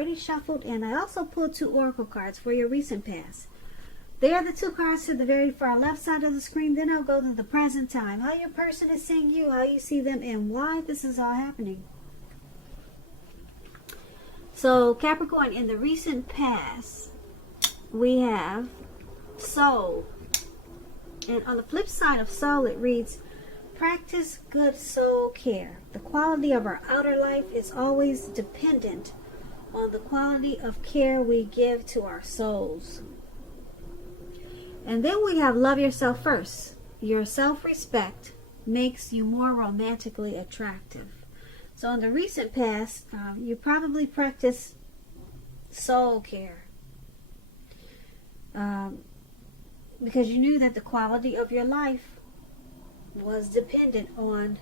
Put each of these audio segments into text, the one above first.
already shuffled, and I also pulled 2 oracle cards for your recent past. They are the 2 cards to the very far left side of the screen. Then I'll go to the present time. How your person is seeing you, how you see them, and why this is all happening. So, Capricorn, in the recent past, we have soul. And on the flip side of soul, it reads, practice good soul care. The quality of our outer life is always dependent on the quality of care we give to our souls. And then we have love yourself first. Your self-respect makes you more romantically attractive. So in the recent past, you probably practiced soul care. Because you knew that the quality of your life was dependent on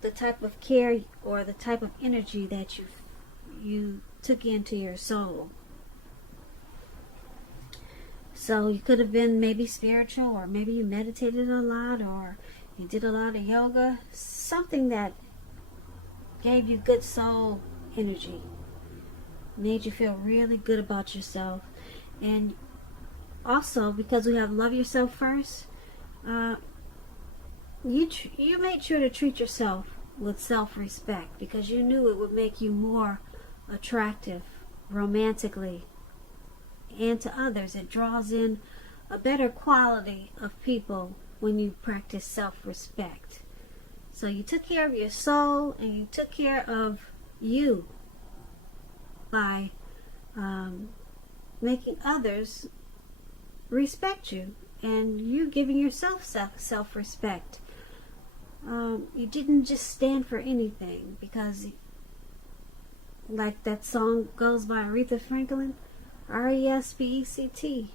the type of care or the type of energy that you took into your soul. So you could have been maybe spiritual, or maybe you meditated a lot, or you did a lot of yoga, something that gave you good soul energy, made you feel really good about yourself. And also, because we have love yourself first, you made sure to treat yourself with self-respect, because you knew it would make you more attractive romantically and to others. It draws in a better quality of people when you practice self-respect. So you took care of your soul, and you took care of you by making others respect you, and you giving yourself self-respect. You didn't just stand for anything, because like that song goes by Aretha Franklin, R-E-S-P-E-C-T.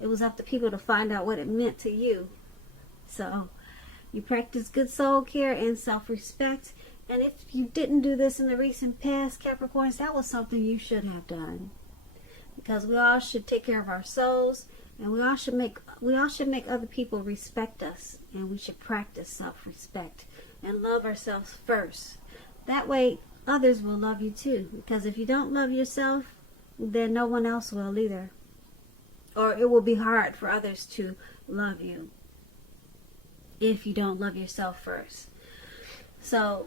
It was up to people to find out what it meant to you. So you practice good soul care and self-respect. And if you didn't do this in the recent past, Capricorns, that was something you should have done. Because we all should take care of our souls, and we all should make other people respect us, and we should practice self-respect and love ourselves first. That way others will love you too. Because if you don't love yourself, then no one else will either. Or it will be hard for others to love you if you don't love yourself first. So,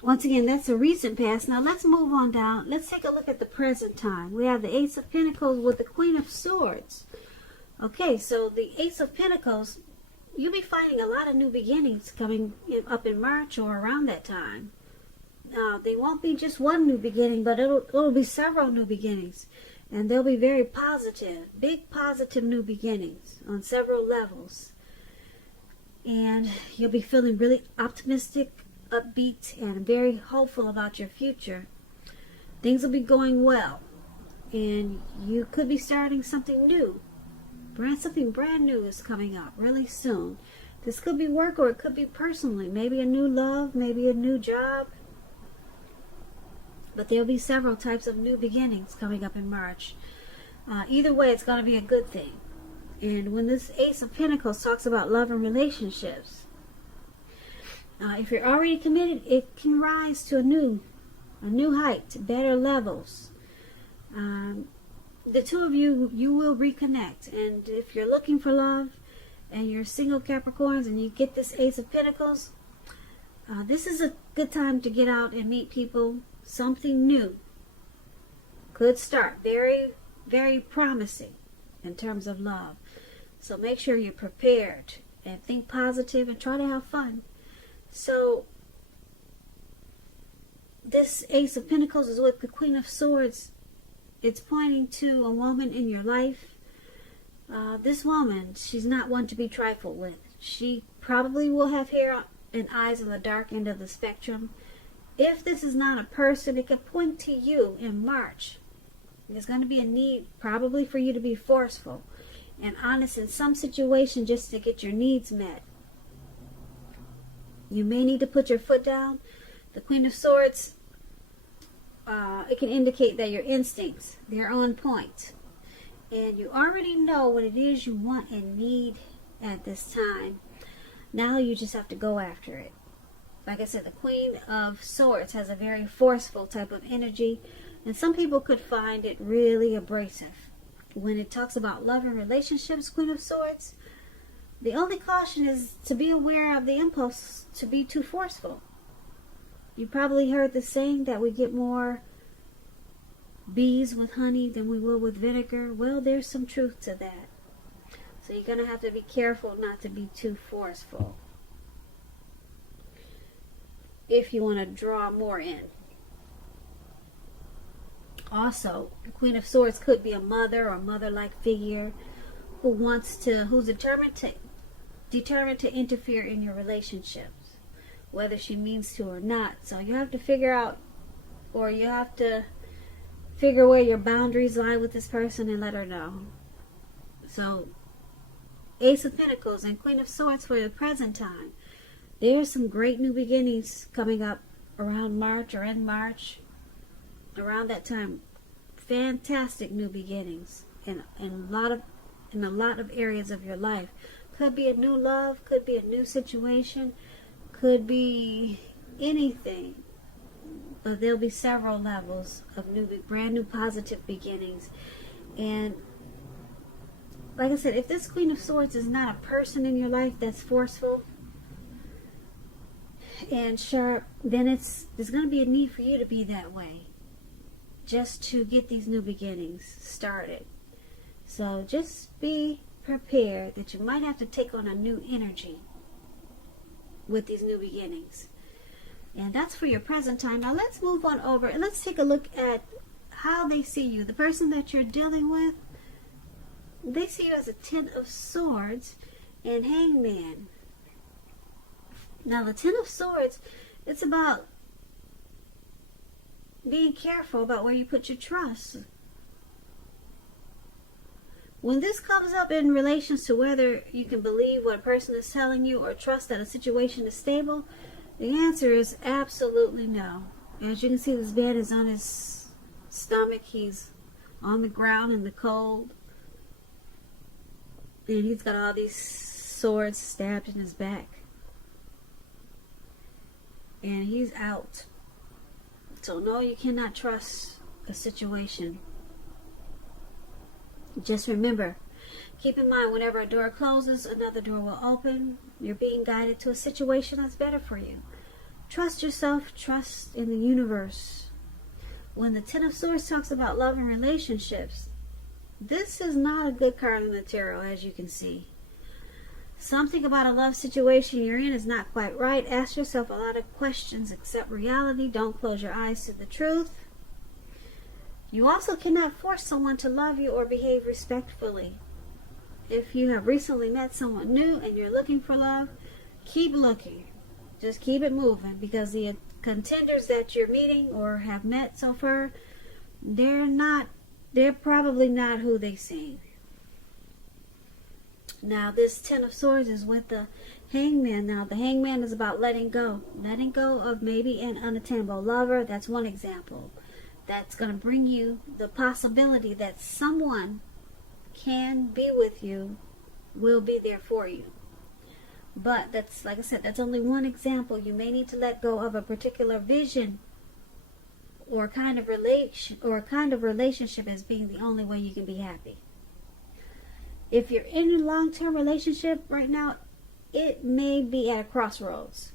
once again, that's a recent past. Now let's move on down. Let's take a look at the present time. We have the Ace of Pentacles with the Queen of Swords. Okay, so the Ace of Pentacles, you'll be finding a lot of new beginnings coming up in March or around that time. They won't be just one new beginning, but it'll be several new beginnings. And they'll be very positive, big positive new beginnings on several levels. And you'll be feeling really optimistic, upbeat, and very hopeful about your future. Things will be going well. And you could be starting something new. Something brand new is coming up really soon. This could be work, or it could be personally. Maybe a new love, maybe a new job. But there'll be several types of new beginnings coming up in March. Either way, it's going to be a good thing. And when this Ace of Pentacles talks about love and relationships, if you're already committed, it can rise to a new height, better levels. The two of you will reconnect. And if you're looking for love, and you're single Capricorns, and you get this Ace of Pentacles, this is a good time to get out and meet people. Something new could start. Very, very promising in terms of love. So make sure you're prepared and think positive and try to have fun. So this Ace of Pentacles is with the Queen of Swords. It's pointing to a woman in your life. This woman, she's not one to be trifled with. She probably will have hair and eyes on the dark end of the spectrum. If this is not a person, it can point to you in March. There's going to be a need probably for you to be forceful and honest in some situation just to get your needs met. You may need to put your foot down. The Queen of Swords, it can indicate that your instincts, they're on point. And you already know what it is you want and need at this time. Now you just have to go after it. Like I said, the Queen of Swords has a very forceful type of energy, and some people could find it really abrasive. When it talks about love and relationships, Queen of Swords, the only caution is to be aware of the impulse to be too forceful. You probably heard the saying that we get more bees with honey than we will with vinegar. Well, there's some truth to that. So you're going to have to be careful not to be too forceful if you want to draw more in. Also, the Queen of Swords could be a mother or mother-like figure who's determined to interfere in your relationships, whether she means to or not. So you have to figure out, or you have to figure where your boundaries lie with this person and let her know. So, Ace of Pentacles and Queen of Swords for the present time. There's some great new beginnings coming up around March or in March. Around that time, fantastic new beginnings in a lot of areas of your life. Could be a new love, could be a new situation, could be anything. But there'll be several levels of brand new positive beginnings. And like I said, if this Queen of Swords is not a person in your life that's forceful and sharp, then there's going to be a need for you to be that way, just to get these new beginnings started. So just be prepared that you might have to take on a new energy with these new beginnings. And that's for your present time. Now let's move on over and let's take a look at how they see you. The person that you're dealing with, they see you as a Ten of Swords and Hangman. Now the Ten of Swords, it's about being careful about where you put your trust. When this comes up in relation to whether you can believe what a person is telling you or trust that a situation is stable, the answer is absolutely no. As you can see, this man is on his stomach. He's on the ground in the cold. And he's got all these swords stabbed in his back. And he's out. So no, you cannot trust a situation. Just remember, keep in mind, whenever a door closes, another door will open. You're being guided to a situation that's better for you. Trust yourself, trust in the universe. When the Ten of Swords talks about love and relationships, this is not a good card in the tarot, as you can see. Something about a love situation you're in is not quite right. Ask yourself a lot of questions. Accept reality. Don't close your eyes to the truth. You also cannot force someone to love you or behave respectfully. If you have recently met someone new and you're looking for love, keep looking. Just keep it moving, because the contenders that you're meeting or have met so far, they're probably not who they seem. Now this Ten of Swords is with the Hangman. Now the Hangman is about letting go. Letting go of maybe an unattainable lover. That's one example. That's going to bring you the possibility that someone can be with you, will be there for you. But that's, like I said, that's only one example. You may need to let go of a particular vision or kind of relationship as being the only way you can be happy. If you're in a long-term relationship right now, it may be at a crossroads.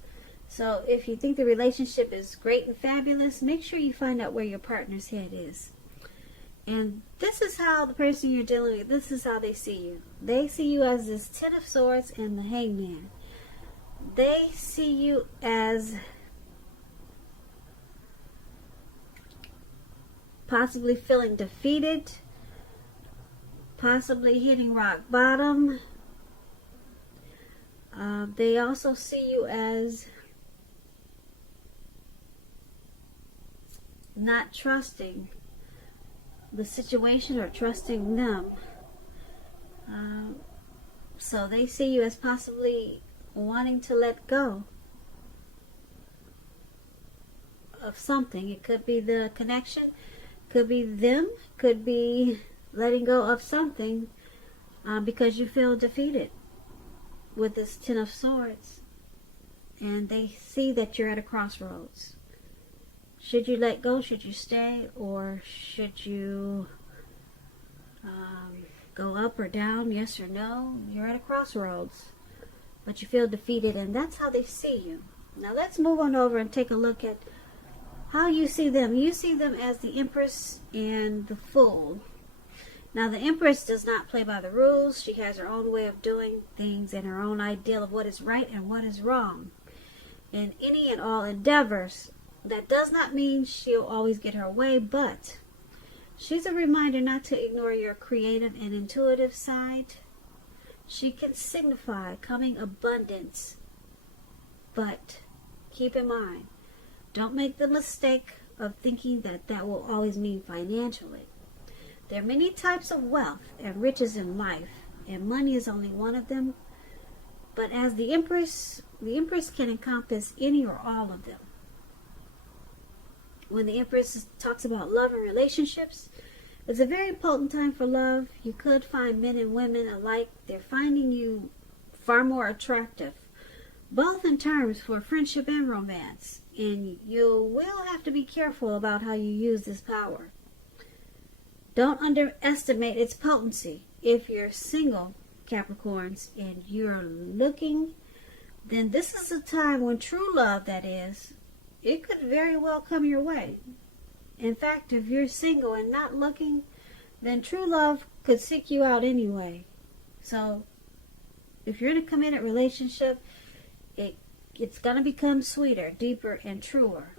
So if you think the relationship is great and fabulous, make sure you find out where your partner's head is. And this is how the person you're dealing with, this is how they see you. They see you as this Ten of Swords and the Hangman. They see you as possibly feeling defeated, possibly hitting rock bottom. They also see you as not trusting the situation or trusting them. So they see you as possibly wanting to let go of something. It could be the connection, could be them, could be letting go of something because you feel defeated with this Ten of Swords and they see that you're at a crossroads. Should you let go? Should you stay? Or should you go up or down? Yes or no? You're at a crossroads, but you feel defeated, and that's how they see you. Now let's move on over and take a look at how you see them. You see them as the Empress and the Fool. Now the Empress does not play by the rules. She has her own way of doing things and her own ideal of what is right and what is wrong in any and all endeavors. That does not mean she'll always get her way, but she's a reminder not to ignore your creative and intuitive side. She can signify coming abundance, but keep in mind, don't make the mistake of thinking that that will always mean financially. There are many types of wealth and riches in life, and money is only one of them. But as the Empress can encompass any or all of them. When the Empress talks about love and relationships, it's a very potent time for love. You could find men and women alike. They're finding you far more attractive, both in terms for friendship and romance. And you will have to be careful about how you use this power. Don't underestimate its potency. If you're single, Capricorns, and you're looking, then this is a time when true love, that is, it could very well come your way. In fact, if you're single and not looking, then true love could seek you out anyway. So, if you're in a committed relationship, it's going to become sweeter, deeper, and truer.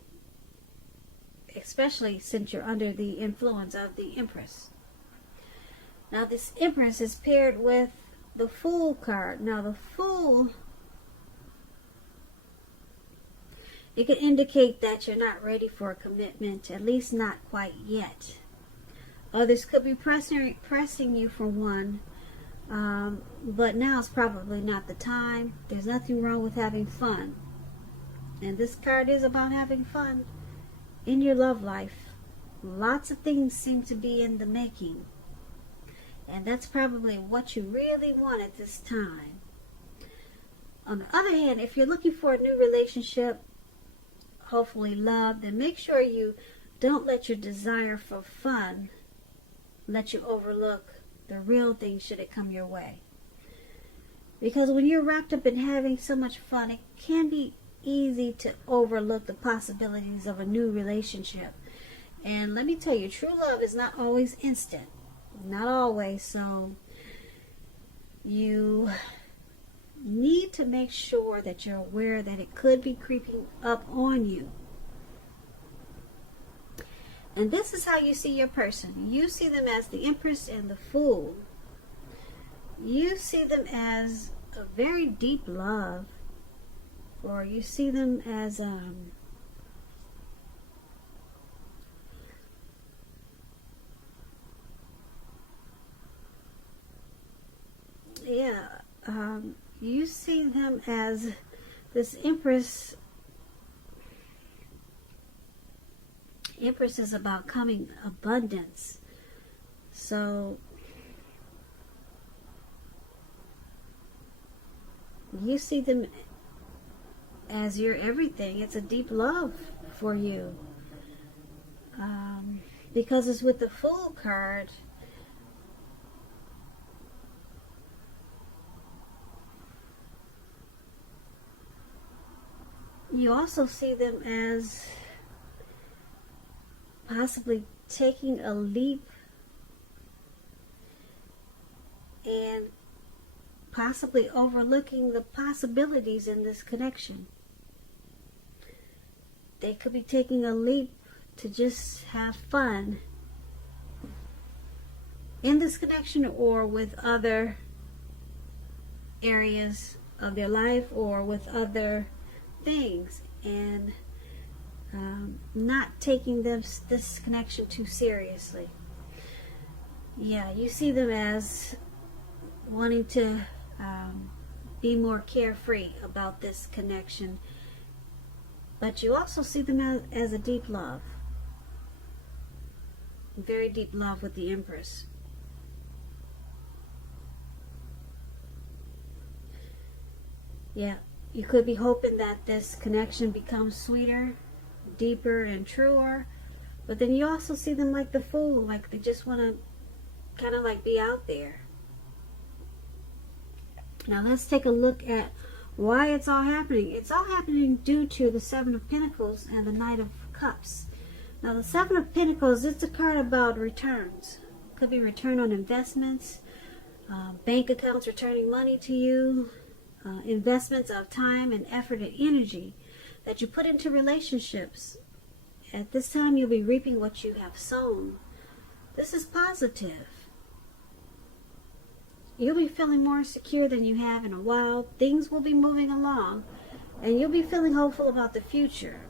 Especially since you're under the influence of the Empress. Now, this Empress is paired with the Fool card. Now, the Fool, it can indicate that you're not ready for a commitment, at least not quite yet. Others could be pressing you for one, but now is probably not the time. There's nothing wrong with having fun. And this card is about having fun in your love life. Lots of things seem to be in the making. And that's probably what you really want at this time. On the other hand, if you're looking for a new relationship, hopefully love, then make sure you don't let your desire for fun let you overlook the real thing should it come your way. Because when you're wrapped up in having so much fun, it can be easy to overlook the possibilities of a new relationship. And let me tell you, true love is not always instant. Not always. So you need to make sure that you're aware that it could be creeping up on you. And this is how you see your person. You see them as the Empress and the Fool. You see them as a very deep love. Or you see them as you see them as this Empress. Empress is about coming abundance. So you see them as your everything. It's a deep love for you. Because it's with the Fool card. You also see them as possibly taking a leap and possibly overlooking the possibilities in this connection. They could be taking a leap to just have fun in this connection or with other areas of their life or with other things, and not taking this connection too seriously. Yeah, you see them as wanting to be more carefree about this connection, but you also see them as a deep love, very deep love with the Empress. Yeah, You could be hoping that this connection becomes sweeter, deeper, and truer. But then you also see them like the Fool, like they just want to kind of like be out there. Now let's take a look at why it's all happening. It's all happening due to the Seven of Pentacles and the Knight of Cups. Now the Seven of Pentacles, it's a card about returns. Could be return on investments, bank accounts returning money to you, investments of time and effort and energy that you put into relationships. At this time, you'll be reaping what you have sown. This is positive. You'll be feeling more secure than you have in a while. Things will be moving along, and you'll be feeling hopeful about the future.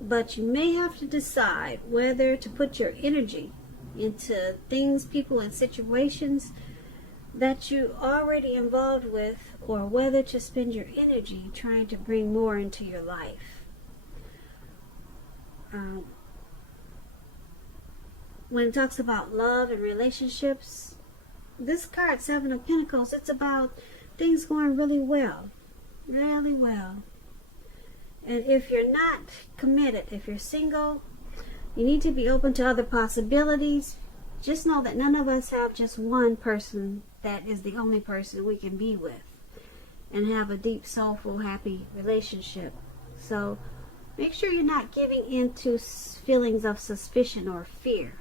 But you may have to decide whether to put your energy into things, people, and situations that you're already involved with, or whether to spend your energy trying to bring more into your life. When it talks about love and relationships, this card, Seven of Pentacles, it's about things going really well. Really well. And if you're not committed, if you're single, you need to be open to other possibilities. Just know that none of us have just one person that is the only person we can be with and have a deep, soulful, happy relationship. So make sure you're not giving into feelings of suspicion or fear.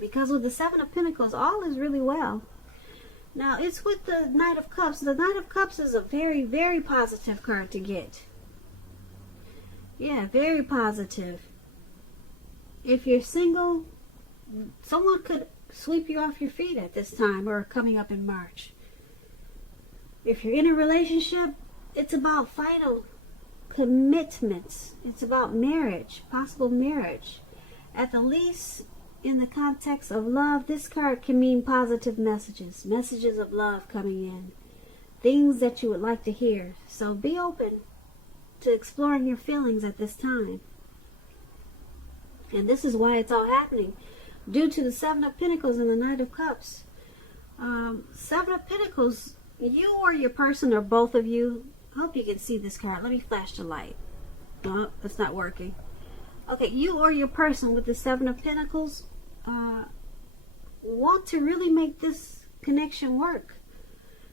Because with the Seven of Pentacles, all is really well. Now, it's with the Knight of Cups. The Knight of Cups is a very, very positive card to get. Yeah, very positive. If you're single, someone could sweep you off your feet at this time or coming up in March. If you're in a relationship, it's about final commitments. It's about marriage, possible marriage. At the least, in the context of love, this card can mean positive messages. Messages of love coming in. Things that you would like to hear. So be open to exploring your feelings at this time. And this is why it's all happening. Due to the Seven of Pentacles and the Knight of Cups. Seven of Pentacles, you or your person or both of you. I hope you can see this card. Let me flash the light. No, it's not working. Okay, you or your person with the Seven of Pentacles want to really make this connection work.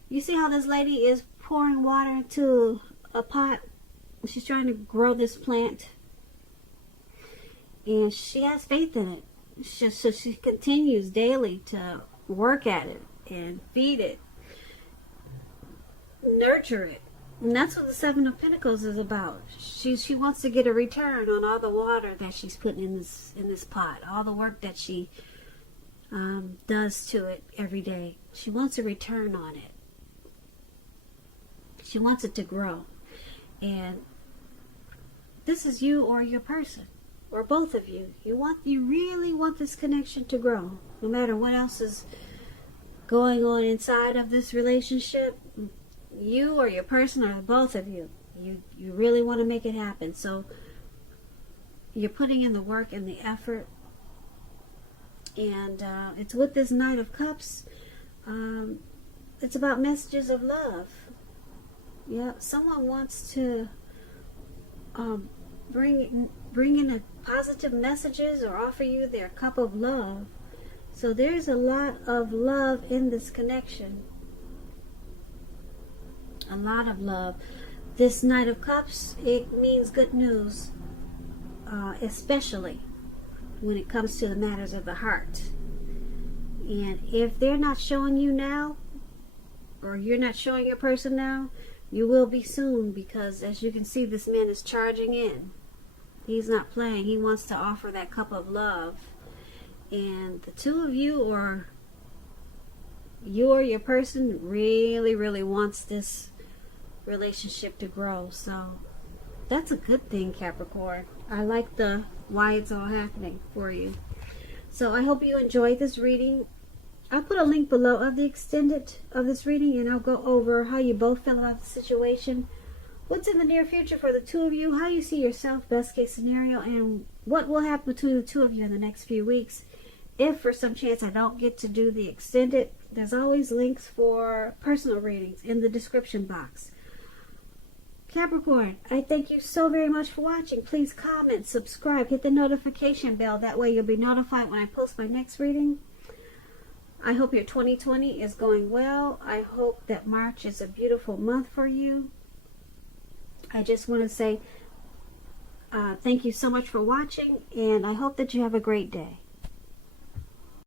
You see how this lady is pouring water into a pot? She's trying to grow this plant. And she has faith in it. So she continues daily to work at it and feed it, nurture it. And that's what the Seven of Pentacles is about. She wants to get a return on all the water that she's putting in this pot, all the work that she does to it every day. She wants a return on it. She wants it to grow. And this is you or your person, or both of you. You really want this connection to grow, no matter what else is going on inside of this relationship. You or your person, or both of you, you really want to make it happen. So you're putting in the work and the effort. And it's with this Knight of Cups. It's about messages of love. Yeah, someone wants to bring in a positive messages or offer you their cup of love. So there's a lot of love in this connection. A lot of love. This Knight of Cups, it means good news, especially when it comes to the matters of the heart. And if they're not showing you now, or you're not showing your person now, you will be soon, because as you can see, this man is charging in. He's not playing. He wants to offer that cup of love. And the two of you, or you or your person, really, really wants this relationship to grow. So that's a good thing, Capricorn. I like the why it's all happening for you. So I hope you enjoyed this reading. I'll put a link below of the extended of this reading, and I'll go over how you both feel about the situation, what's in the near future for the two of you, how you see yourself, best case scenario, and what will happen between the two of you in the next few weeks. if for some chance I don't get to do the extended, there's always links for personal readings in the description box. Capricorn, I thank you so very much for watching. Please comment, subscribe, hit the notification bell. That way you'll be notified when I post my next reading. I hope your 2020 is going well. I hope that March is a beautiful month for you. I just want to say thank you so much for watching, and I hope that you have a great day.